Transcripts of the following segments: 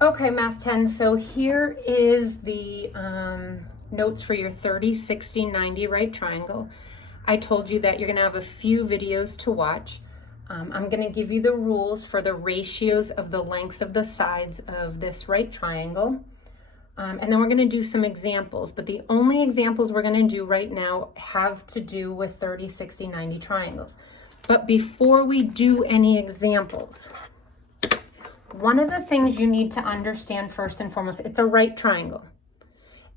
Okay, Math 10, so here is the notes for your 30, 60, 90 right triangle. I told you that you're gonna have a few videos to watch. I'm gonna give you the rules for the ratios of the lengths of the sides of this right triangle. And then we're gonna do some examples, but the only examples we're gonna do right now have to do with 30, 60, 90 triangles. But before we do any examples, one of the things you need to understand first and foremost, it's a right triangle.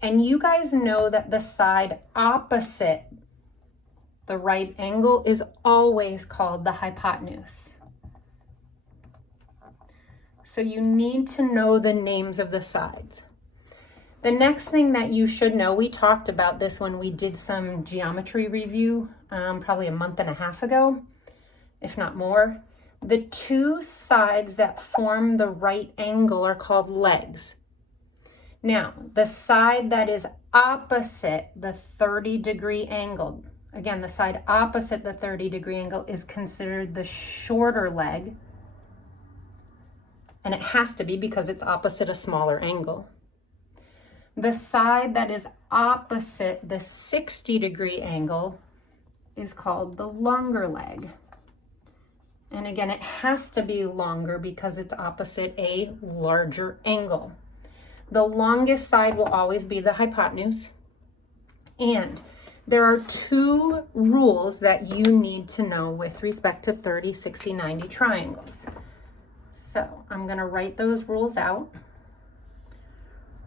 And you guys know that the side opposite the right angle is always called the hypotenuse. So you need to know the names of the sides. The next thing that you should know, we talked about this when we did some geometry review, probably a month and a half ago, if not more. The two sides that form the right angle are called legs. Now, the side that is opposite the 30-degree angle, again, the side opposite the 30-degree angle is considered the shorter leg. And it has to be because it's opposite a smaller angle. The side that is opposite the 60-degree angle is called the longer leg. And again, it has to be longer because it's opposite a larger angle. The longest side will always be the hypotenuse. And there are two rules that you need to know with respect to 30, 60, 90 triangles. So I'm going to write those rules out.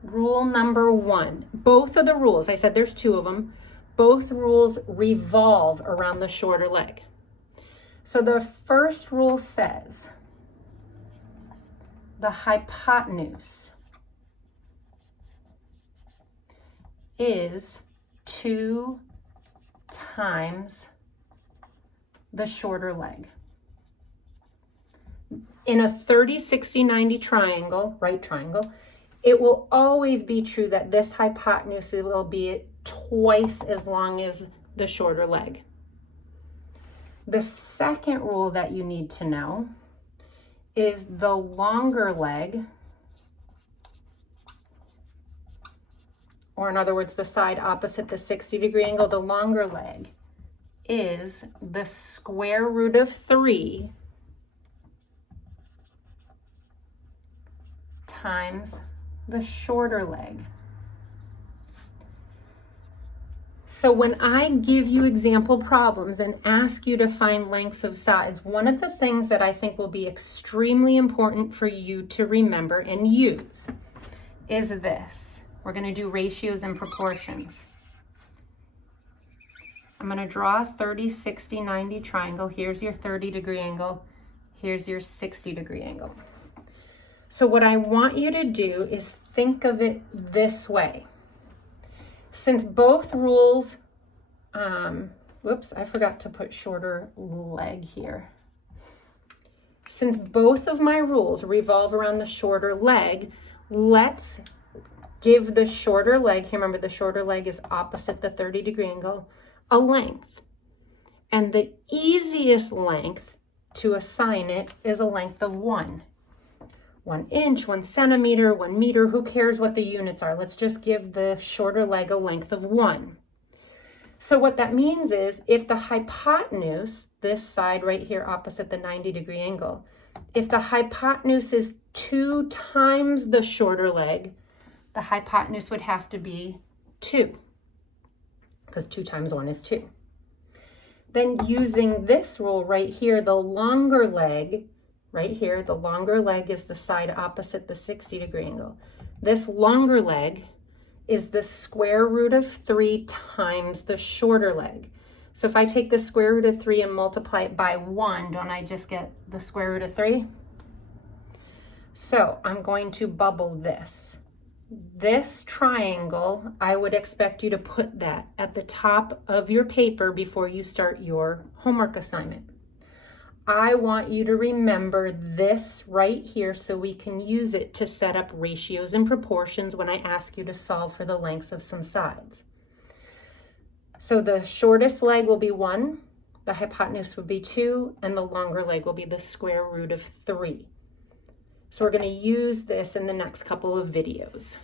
Rule number one, both of the rules, I said there's two of them, both rules revolve around the shorter leg. So the first rule says the hypotenuse is 2 times the shorter leg. In a 30, 60, 90 triangle, right triangle, it will always be true that this hypotenuse will be twice as long as the shorter leg. The second rule that you need to know is the longer leg, or in other words, the side opposite the 60-degree angle, the longer leg is the square root of 3 times the shorter leg. So when I give you example problems and ask you to find lengths of sides, one of the things that I think will be extremely important for you to remember and use is this. We're going to do ratios and proportions. I'm going to draw a 30, 60, 90 triangle. Here's your 30-degree angle. Here's your 60-degree angle. So what I want you to do is think of it this way. Since both rules, whoops, I forgot to put shorter leg here. Since both of my rules revolve around the shorter leg, let's give the shorter leg, remember the shorter leg is opposite the 30-degree angle, a length. And the easiest length to assign it is a length of 1. 1 inch, 1 centimeter, 1 meter, who cares what the units are? Let's just give the shorter leg a length of 1. So what that means is if the hypotenuse, this side right here opposite the 90-degree angle, if the hypotenuse is 2 times the shorter leg, the hypotenuse would have to be 2, because 2 times 1 is 2. Then using this rule right here, the longer leg, right here, the longer leg is the side opposite the 60-degree angle. This longer leg is the square root of 3 times the shorter leg. So if I take the square root of 3 and multiply it by 1, don't I just get the square root of 3? So I'm going to bubble this. This triangle, I would expect you to put that at the top of your paper before you start your homework assignment. I want you to remember this right here so we can use it to set up ratios and proportions when I ask you to solve for the lengths of some sides. So the shortest leg will be 1, the hypotenuse would be 2, and the longer leg will be the square root of 3. So we're going to use this in the next couple of videos.